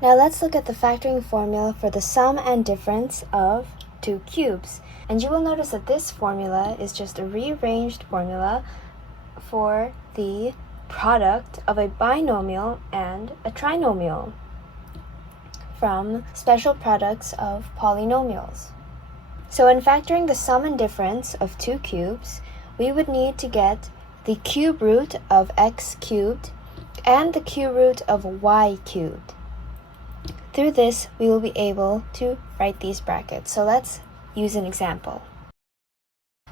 Now let's look at the factoring formula for the sum and difference of two cubes. And you will notice that this formula is just a rearranged formula for the product of a binomial and a trinomial from special products of polynomials. So in factoring the sum and difference of two cubes, we would need to get the cube root of x cubed and the cube root of y cubed. Through this, we will be able to write these brackets. So let's use an example.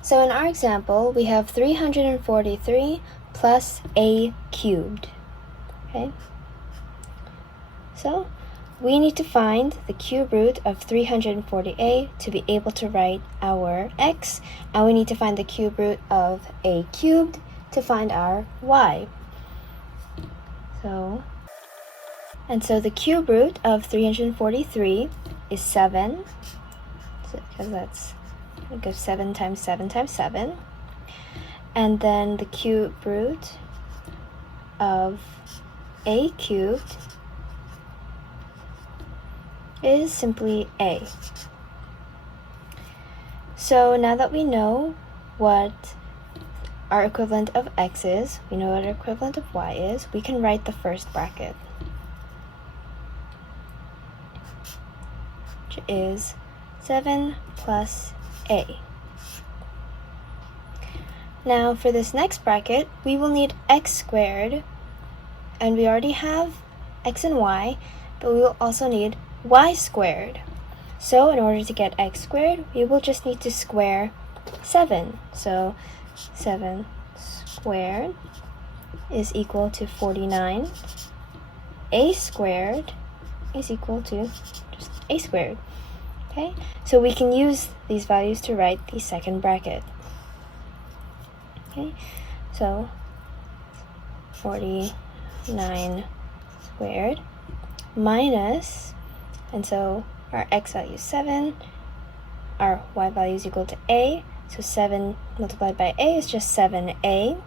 So in our example, we have 343 plus a cubed. Okay? So we need to find the cube root of 340a to be able to write our x, and we need to find the cube root of a cubed to find our y. So the cube root of 343 is 7, because that's 7 times 7 times 7. And then the cube root of a cubed is simply a. So now that we know what our equivalent of x is, we know what our equivalent of y is, we can write the first bracket, which is 7 plus a. Now for this next bracket, we will need x squared, and we already have x and y, but we will also need y squared. So in order to get x squared, we will just need to square 7. So 7 squared is equal to 49. A squared is equal to just a squared. Okay, so we can use these values to write the second bracket. Okay, so 49 squared minus, and so our x value is 7, our y value is equal to a, so 7 multiplied by a is just 7a,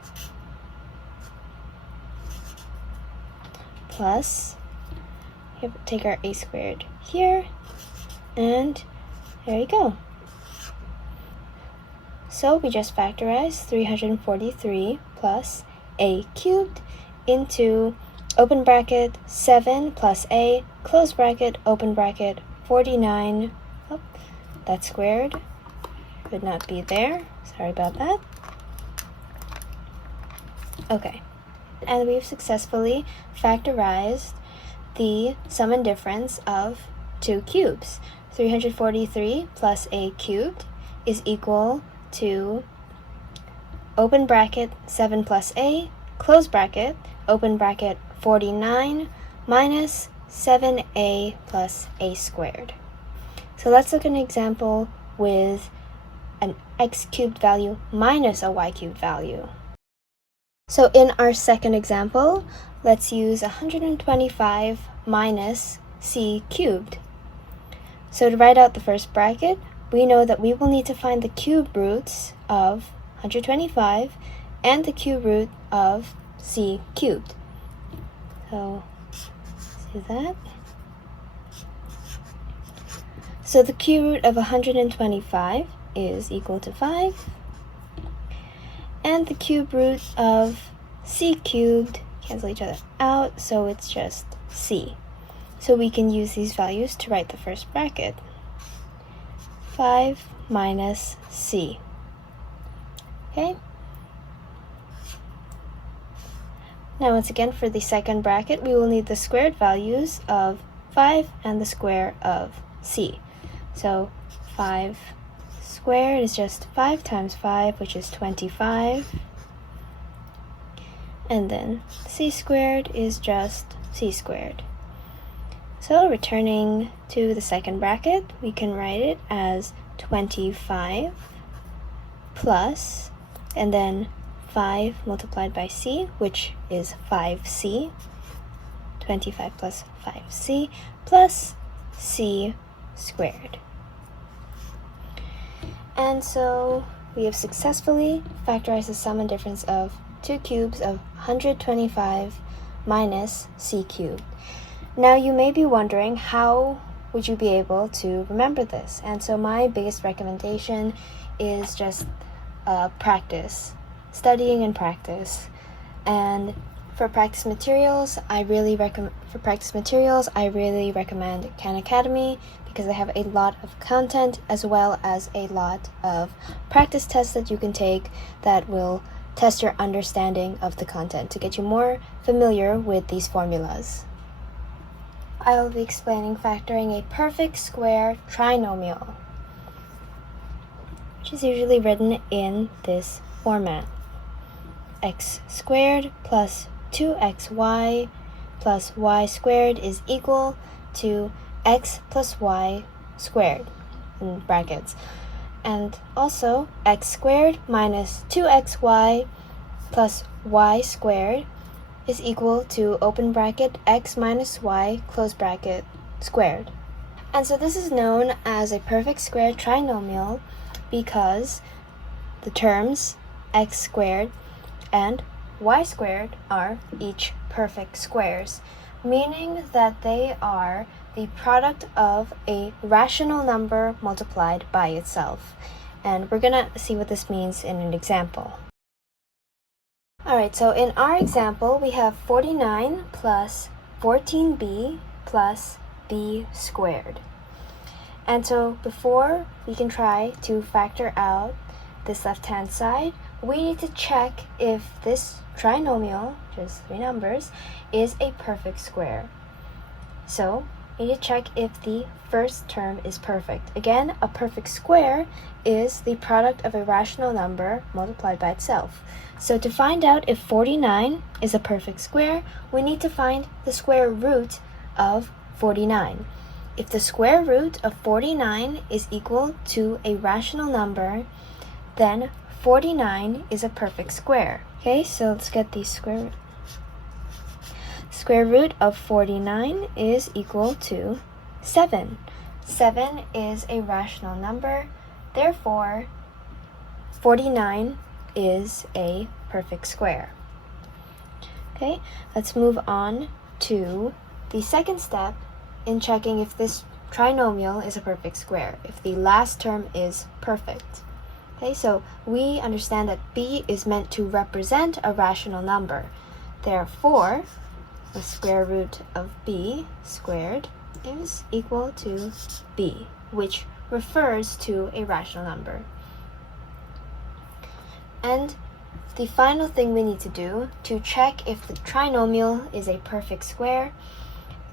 plus, take our a squared here, and there you go. So we just factorize 343 plus a cubed into open bracket 7 plus a, close bracket, open bracket, 49. Oh, that squared could not be there. Sorry about that. Okay, and we've successfully factorized the sum and difference of two cubes. 343 plus a cubed is equal to open bracket 7 plus a, close bracket, open bracket 49 minus 7a plus a squared. So let's look at an example with an x cubed value minus a y cubed value. So in our second example, let's use 125 minus c cubed. So to write out the first bracket, we know that we will need to find the cube roots of 125 and the cube root of c cubed. So let's do that. So the cube root of 125 is equal to 5, and the cube root of c cubed cancel each other out, so it's just c. So we can use these values to write the first bracket. 5 minus c. Okay? Now once again, for the second bracket, we will need the squared values of 5 and the square of c. So 5 squared is just 5 times 5, which is 25. And then c squared is just c squared. So returning to the second bracket, we can write it as 25 plus, and then 5 multiplied by c, which is 5c. 25 plus 5c plus c squared. And so we have successfully factorized the sum and difference of two cubes of 125 minus c cubed. Now you may be wondering, how would you be able to remember this? And so my biggest recommendation is just practice, studying and practice. And for practice materials, I really recommend Khan Academy, because they have a lot of content as well as a lot of practice tests that you can take that will test your understanding of the content to get you more familiar with these formulas. I will be explaining factoring a perfect square trinomial, which is usually written in this format: x squared plus 2xy plus y squared is equal to x plus y squared, in brackets. And also x squared minus 2xy plus y squared is equal to, open bracket, x minus y, close bracket, squared. And so this is known as a perfect square trinomial because the terms x squared and y squared are each perfect squares, meaning that they are the product of a rational number multiplied by itself. And we're gonna see what this means in an example. Alright, so in our example, we have 49 plus 14b plus b squared. And so before we can try to factor out this left-hand side, we need to check if this trinomial, just 3 numbers, is a perfect square. So we need to check if the first term is perfect. Again, a perfect square is the product of a rational number multiplied by itself. So to find out if 49 is a perfect square, we need to find the square root of 49. If the square root of 49 is equal to a rational number, then 49 is a perfect square. Okay, so let's get the square root. Square root of 49 is equal to 7. 7 is a rational number, therefore 49 is a perfect square. Okay, let's move on to the second step in checking if this trinomial is a perfect square, if the last term is perfect. Okay, so we understand that b is meant to represent a rational number. Therefore, the square root of b squared is equal to b, which refers to a rational number. And the final thing we need to do to check if the trinomial is a perfect square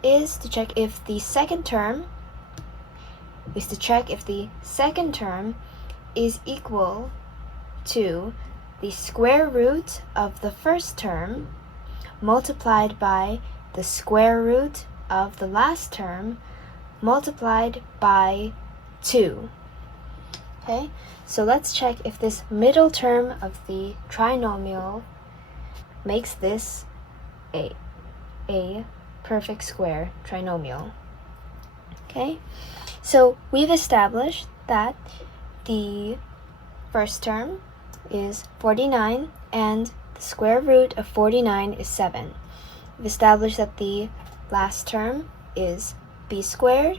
is to check if the second term is equal to the square root of the first term multiplied by the square root of the last term multiplied by 2. Okay, so let's check if this middle term of the trinomial makes this a perfect square trinomial. Okay, so we've established that the first term is 49 and the square root of 49 is 7. We've established that the last term is b squared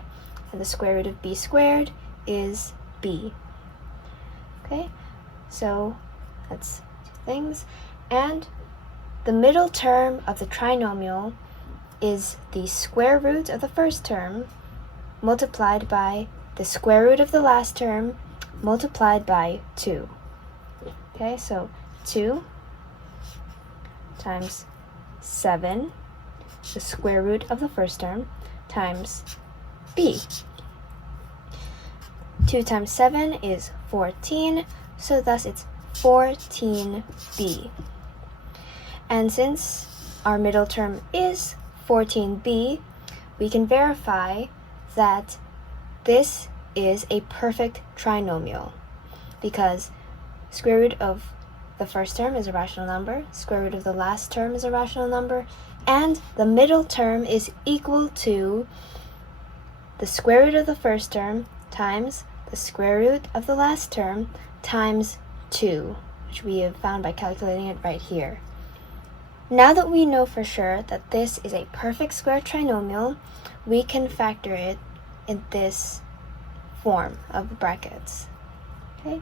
and the square root of b squared is b. Okay, so that's 2 things. And the middle term of the trinomial is the square root of the first term multiplied by the square root of the last term multiplied by 2. Okay, so 2 times 7, the square root of the first term, times b. 2 times 7 is 14, so thus it's 14b. And since our middle term is 14b, we can verify that this is a perfect trinomial because square root of the first term is a rational number, square root of the last term is a rational number, and the middle term is equal to the square root of the first term times the square root of the last term times 2, which we have found by calculating it right here. Now that we know for sure that this is a perfect square trinomial, we can factor it in this form of brackets. Okay?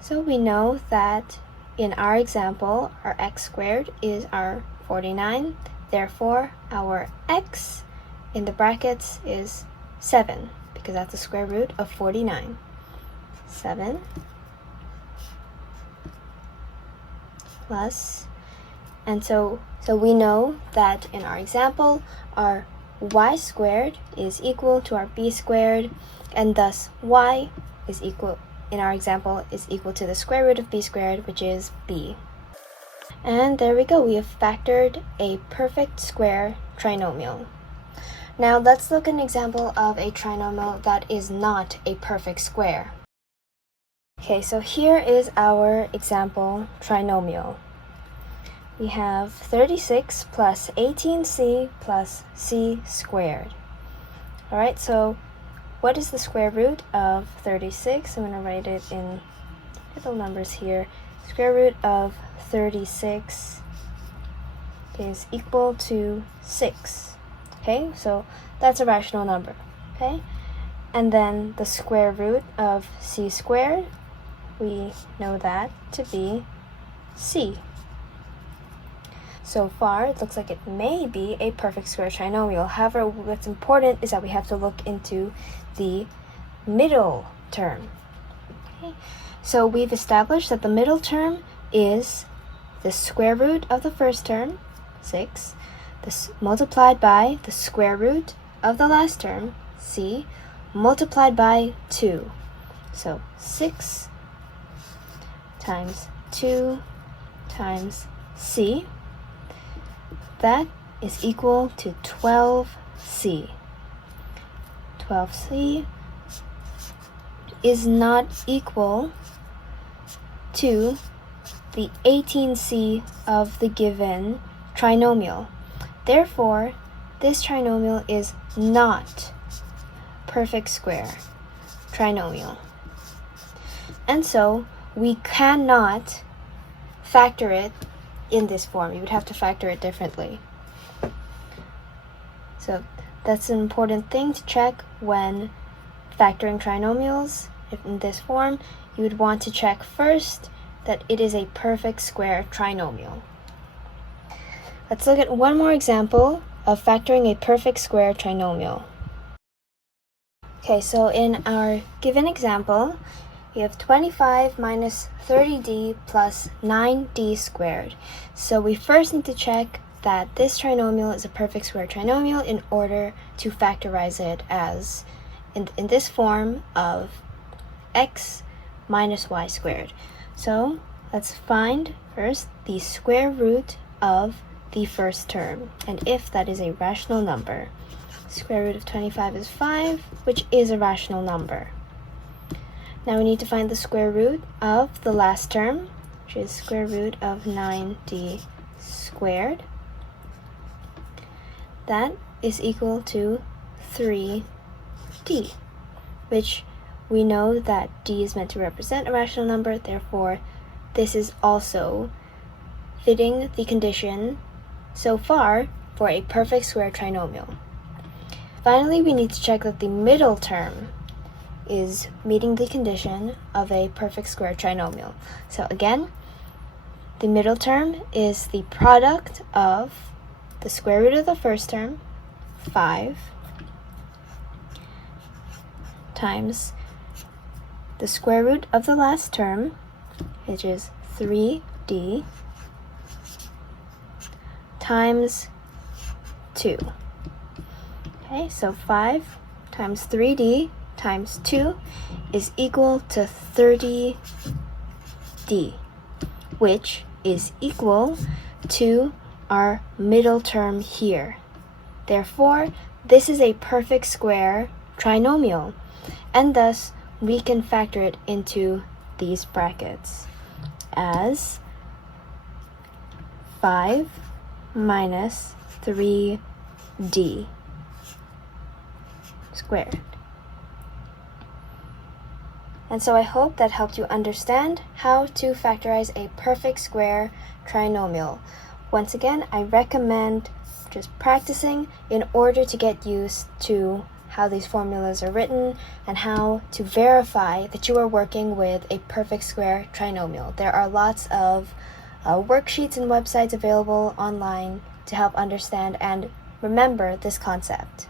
So we know that in our example, our x squared is our 49. Therefore, our x in the brackets is 7, because that's the square root of 49. 7 plus, and so we know that in our example, our y squared is equal to our b squared, and thus y is equal, in our example, is equal to the square root of b squared, which is b. And there we go, we have factored a perfect square trinomial. Now let's look at an example of a trinomial that is not a perfect square. Okay, so here is our example trinomial. We have 36 plus 18c plus c squared. All right, so what is the square root of 36? I'm going to write it in little numbers here. Square root of 36 is equal to 6. Okay, so that's a rational number. Okay, and then the square root of c squared, we know that to be c. So far, it looks like it may be a perfect square trinomial. However, what's important is that we have to look into the middle term. Okay? So we've established that the middle term is the square root of the first term, 6, this multiplied by the square root of the last term, c, multiplied by 2. So 6 times 2 times c, that is equal to 12c. 12c is not equal to the 18c of the given trinomial. Therefore, this trinomial is not perfect square trinomial. And so we cannot factor it in this form. You would have to factor it differently. So that's an important thing to check when factoring trinomials. If in this form, you would want to check first that it is a perfect square trinomial. Let's look at one more example of factoring a perfect square trinomial. Okay, so in our given example, we have 25 minus 30d plus 9d squared. So we first need to check that this trinomial is a perfect square trinomial in order to factorize it as in this form of x minus y squared. So let's find first the square root of the first term, and if that is a rational number. Square root of 25 is 5, which is a rational number. Now we need to find the square root of the last term, which is square root of 9d squared. That is equal to 3d, which we know that d is meant to represent a rational number, therefore this is also fitting the condition so far for a perfect square trinomial. Finally, we need to check that the middle term is meeting the condition of a perfect square trinomial. So again, the middle term is the product of the square root of the first term, 5, times the square root of the last term, which is 3d, times 2. Okay, so 5 times 3d times 2 is equal to 30d, which is equal to our middle term here. Therefore, this is a perfect square trinomial, and thus we can factor it into these brackets as 5 minus 3d squared. And so I hope that helped you understand how to factorize a perfect square trinomial. Once again, I recommend just practicing in order to get used to how these formulas are written and how to verify that you are working with a perfect square trinomial. There are lots of worksheets and websites available online to help understand and remember this concept.